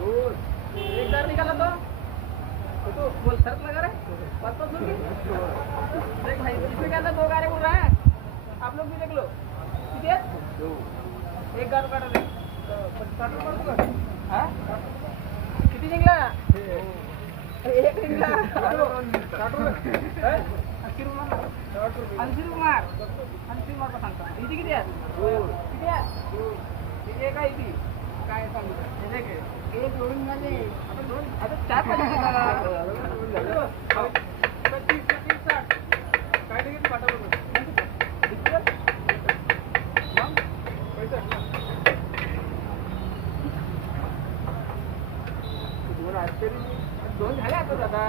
एक दार निकाला तो बोल शर्त लगा रहे 5-5 लोग देख भाई इसमें क्या था 2 गारे बोल रहा है आप लोग भी देख लो किती है 1 गार काढा दे 60 रुपये पडतो हाँ किती निघला 1 निघला 60 रुपये 80 रुपये 80 मार सांगता इथे किती आहे किती आहे किती आहे काय इथे काय सांगू एक जोडून झाले आता 4 पाहिजे काय तिकीट पाठवलं दोन झाले आता दादा